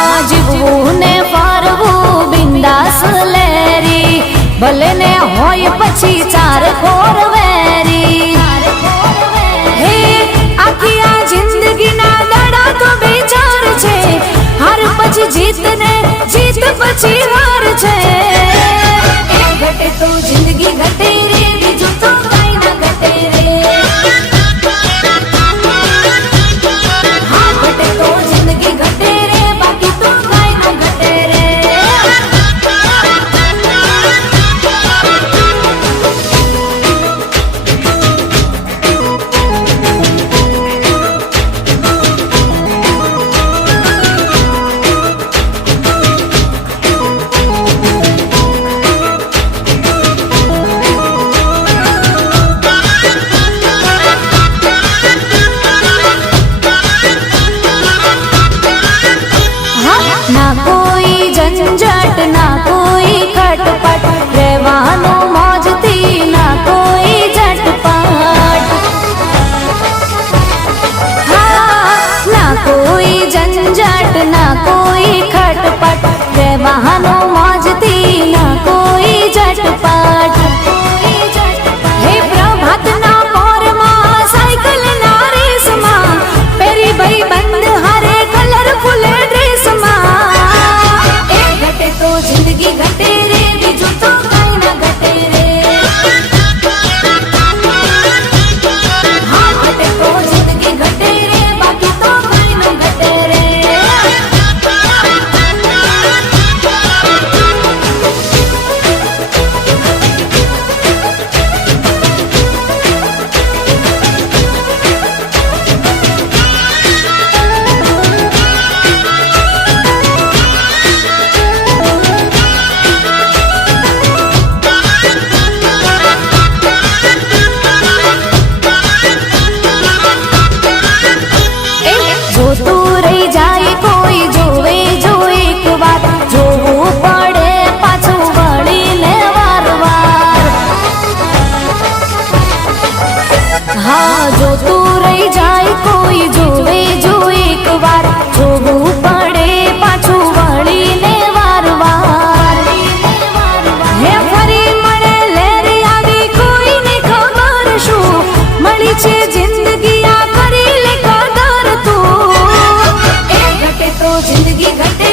હા જીવવું ને ફરવું બિંદાસ લેરી, ભલે ને હોય પછી ચાર ખોર વેરી। હે આખી આ જિંદગીના દડા તો બેચાર છે, હાર પછી જીત ને જીત પછી હાર છે। એક ઘટે તો જિંદગી ઘટે રે, બીજું તો કઈ ના ઘટે રે। હા ઘટે તો જિંદગી ઘટે રે, બાકી તો કઈ ના ઘટે રે। ના કોઈ ઝંઝટ ના કોઈ ખટપટ, રહેવાનું મોજથી ના કોઈ ઝટપટ। હા ના કોઈ ઝંઝટ ના કોઈ ખટપટ, રહેવાનું મોજથી ના કોઈ ઝટપટ। હે પ્રભાતના પોરમાં સાયકલ ના રેસમાં, પેરી ભાઈ બંધ હારે કલરફુલ ડ્રેસમાં। એક ઘટે તો જિંદગી ઘટે રે, બીજું તો કઈ ના ઘટે રે। હા ઘટે તો જિંદગી ઘટે રે, બાકી તો કઈ ના ઘટે રે। જોતું રહી જાય કોઈ જોવે જો એક વાર, જોવું પડે પાછું વળીને વારવાર। હા જોતું રહી જાય કોઈ જોવે જો એક વાર, જોવું પડે પાછું વળીને વારવાર। હે ફરી મળે લેરી આવી કોઈને ખબર શું, મળી છે જિંદગી આ કરી લે કદર તું। એક ઘટે તો જિંદગી ઘટે